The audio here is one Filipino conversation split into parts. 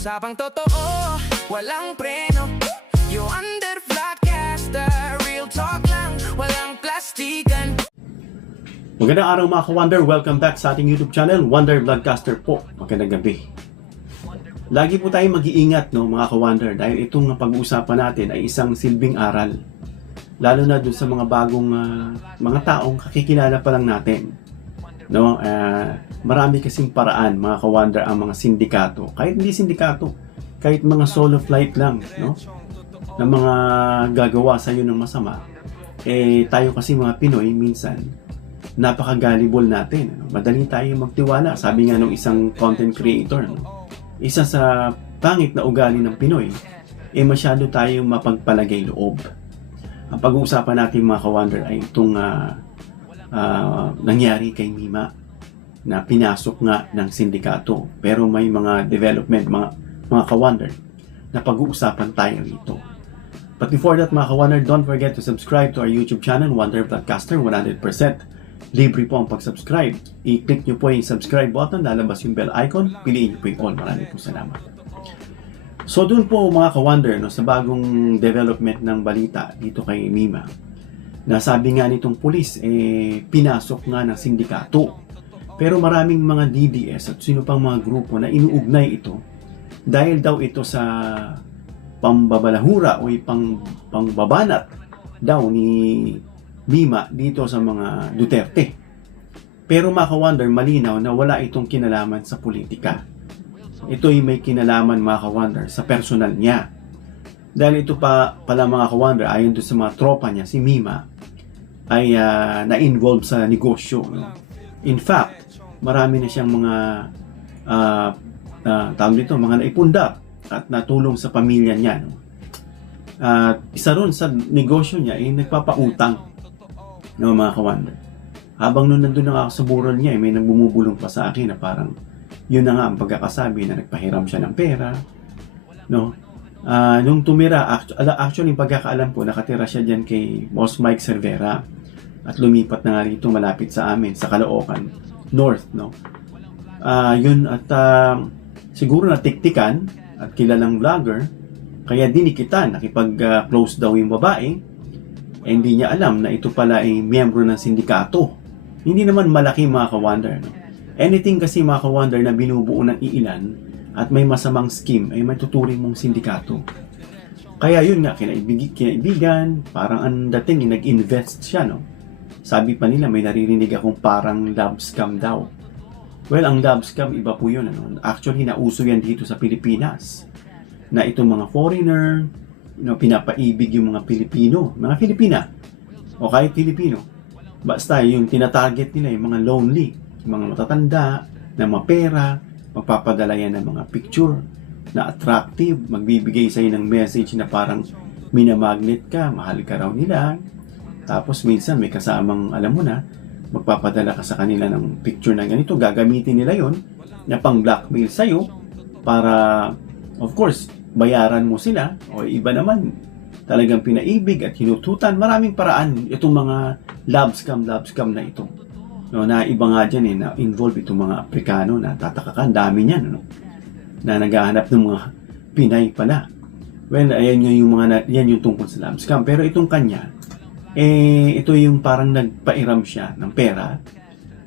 Usapang totoo, walang preno. You under Vlogcaster, real talk lang, walang plastikan. Magandang araw mga ka-Wonder, welcome back sa ating YouTube channel, Wonder Vlogcaster po. Magandang gabi. Lagi po tayong mag-iingat mga ka-Wonder dahil itong pag-uusapan natin ay isang silbing aral. Lalo na dun sa mga bagong mga taong kakikilala pa lang natin. Marami kasing paraan mga ka-Wonder ang mga sindikato. Kahit hindi sindikato, kahit mga solo flight lang, na mga gagawa sa iyo ng masama. Tayo kasi mga Pinoy minsan napaka-gullible natin. Madali tayo magtiwala. Sabi nga ng isang content creator, isa sa pangit na ugali ng Pinoy, masyado tayong mapagpalagay loob. Ang pag-uusapan natin mga ka-Wonder ay itong nangyari kay Mima na pinasok nga ng sindikato. Pero may mga development, mga ka-Wonder, na pag-uusapan tayo rito. But before that mga ka-Wonder, don't forget to subscribe to our YouTube channel, Wonder Vlogcaster 100%. Libre po ang pag-subscribe. I-click nyo po yung subscribe button, lalabas yung bell icon, piliin nyo po yung all. Maraming po salamat. So dun po mga ka-Wonder, sa bagong development ng balita dito kay Mima, na sabi nga nitong pulis, pinasok nga ng sindikato. Pero maraming mga DDS at sino pang mga grupo na inuugnay ito dahil daw ito sa pambabalahura o pangbabanat daw ni Mima dito sa mga Duterte. Pero mga ka-Wonder, malinaw na wala itong kinalaman sa politika. Ito'y may kinalaman mga ka-Wonder sa personal niya. Dahil ito pala mga ka-Wonder, ayon doon sa mga tropa niya, si Mima ay na-involve sa negosyo. In fact, marami na siyang mga mga naipundap at natulong sa pamilya niya. Isa ron sa negosyo niya ay nagpapautang, mga ka-Wonder. Habang nandun na ako sa burol niya, may nagbumubulong pa sa akin na parang yun na nga ang pagkakasabi na nagpahiram siya ng pera. Nung tumira, actually, yung pagkakaalam po, nakatira siya dyan kay Boss Mike Cervera at lumipat na nga rito malapit sa amin, sa Caloocan North. Siguro natiktikan at kilalang vlogger, kaya dinikitan, nakipag-close daw yung babae. Hindi niya alam na ito pala ay miyembro ng sindikato. Hindi naman malaki mga ka-Wonder. Anything kasi mga ka-Wonder na binubuo ng iilan at may masamang scheme ay matuturing mong sindikato. Kaya yun nga, kinaibigan, parang ang dating nag-invest siya. Sabi pa nila may naririnig akong parang love scam daw. Well, ang love scam, iba po yun. Actually, nauso yan dito sa Pilipinas. Na itong mga foreigner, pinapaibig yung mga Pilipino, mga Filipina, o kahit Filipino. Basta yung tinatarget nila yung mga lonely, yung mga matatanda, na mapera, magpapadala yan ng mga picture na attractive, magbibigay sa'yo ng message na parang minamagnet ka, mahal ka raw nila. Tapos minsan may kasamang, alam mo na, magpapadala ka sa kanila ng picture na ganito, gagamitin nila yon na pang-blackmail sa'yo para, of course, bayaran mo sila. O iba naman, talagang pinaibig at hinututan. Maraming paraan itong mga love scam na ito. Na iba nga dyan, na involve itong mga Aprikano na tataka ka, dami niyan, na naghahanap ng mga Pinay pala. Well, ayan yan yung tungkol sa love scam. Pero itong kanya, ito yung parang nagpairam siya ng pera.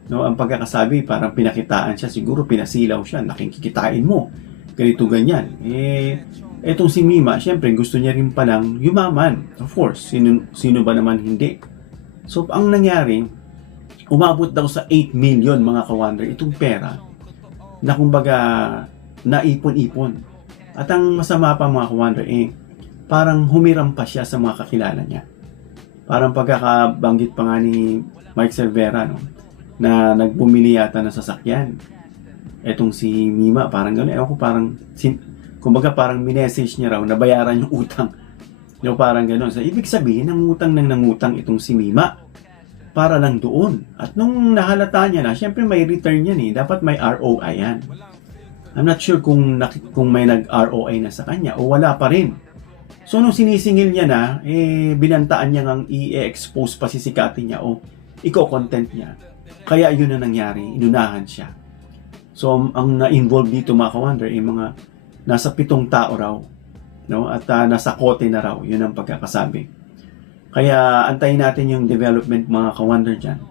Ang pagkakasabi, parang pinakitaan siya, siguro pinasilaw siya, nakikikitain mo. Ganito ganyan. Etong si Mima, syempre gusto niya rin palang yumaman. Of course, sino ba naman hindi? So, ang nangyari, umabot daw sa 8 million mga ka-Wonder itong pera na kumbaga naipon-ipon. At ang masama pa mga ka-Wonder, parang humiram pa siya sa mga kakilala niya. Parang pagkakabanggit pa nga ni Mike Cervera, na nagbumili yata ng sasakyan. Etong si Mima, parang gano'n. Ewan ko, kumbaga parang minessage niya raw na bayaran yung utang. Parang gano'n. So, ibig sabihin, nangutang itong si Mima para lang doon. At nung nahalata niya na, syempre may return yan dapat may ROI yan. I'm not sure kung may nag-ROI na sa kanya o wala pa rin. So, nung sinisingil niya na, binantaan niya ngang i-expose pa sisikatin niya o i-content niya. Kaya yun na nangyari, inunahan siya. So, ang na-involve dito mga ka-Wonder, mga nasa 7 tao raw, no? At nasa kote na raw, yun ang pagkakasabi. Kaya antayin natin yung development mga ka-wonder dyan.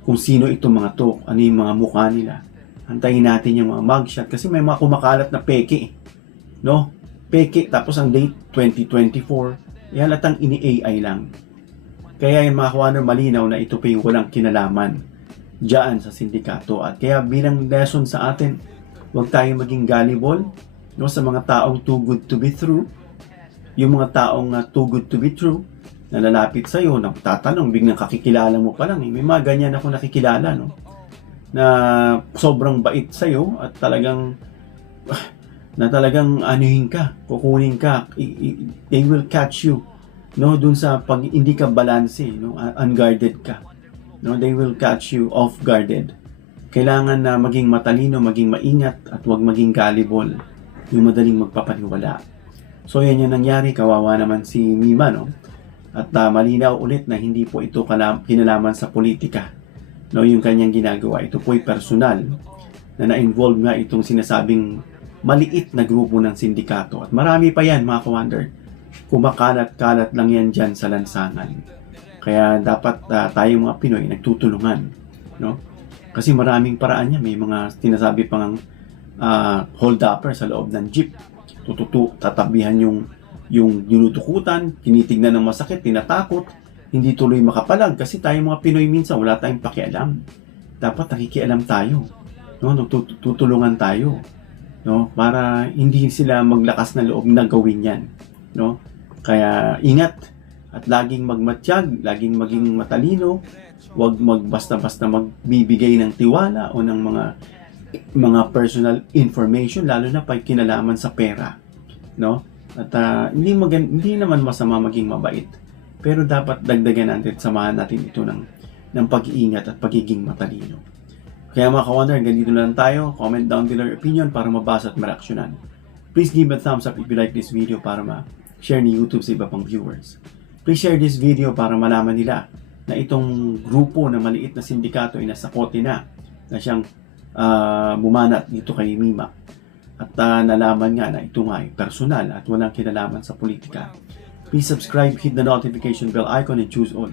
Kung sino itong mga to, ano yung mga mukha nila. Antayin natin yung mga mugshot kasi may mga kumakalat na peke, no? Peke, tapos ang date 2024, halatang ini-AI lang. Kaya yung mga ka-wonder, malinaw na ito pa yung walang kinalaman diyan sa sindikato. At kaya bilang lesson sa atin, huwag tayo maging gullible, no, sa mga taong too good to be true. Yung mga taong too good to be true, na lalapit sa'yo, na tatanong, biglang kakikilala mo pa lang. May mga ganyan ako nakikilala, no, na sobrang bait sa'yo at talagang anuhin ka, kukunin ka, they will catch you, no, dun sa pag hindi ka balanse, no, unguarded ka, no, they will catch you off guarded. Kailangan na maging matalino, maging maingat at huwag maging gullible, yung madaling magpapaniwala. So yan yung nangyari, kawawa naman si Mima, no, at malinaw ulit na hindi po ito kinalaman sa politika, no, yung kanyang ginagawa. Ito po ay personal na na-involve nga itong sinasabing maliit na grupo ng sindikato. At marami pa yan, mga ka-wonder. Kumakalat-kalat lang yan dyan sa lansangan. Kaya dapat tayo mga Pinoy nagtutulungan, no? Kasi maraming paraan niya. May mga tinasabi pang hold-upper sa loob ng jeep. Tatabihan yung dinutukutan, tinitignan ng masakit, tinatakot, hindi tuloy makapalag. Kasi tayo mga Pinoy minsan, wala tayong pakialam. Dapat nakikialam tayo, no? Tutulungan tayo, no? Para hindi sila maglakas na loob na gawin yan, no? Kaya ingat at laging magmatiyag, laging maging matalino, huwag basta-basta magbibigay ng tiwala o ng mga personal information, lalo na pag kinalaman sa pera, no? At hindi naman masama maging mabait, pero dapat dagdagan natin, samahan natin ito ng pag-iingat at pagiging matalino. Kaya mga ka-wonder, hanggang dito lang tayo. Comment down below your opinion para mabasa at mareaksyonan. Please give a thumbs up if you like this video para ma-share ni YouTube sa iba pang viewers. Please share this video para malaman nila na itong grupo na maliit na sindikato ay nasa kote na siyang bumanat dito kay Mima. At nalaman nga na ito nga ay personal at walang kinalaman sa politika. Please subscribe, hit the notification bell icon and choose all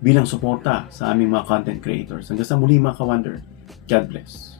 bilang suporta sa aming mga content creators. Hanggang sa muli mga ka-wonder, God bless.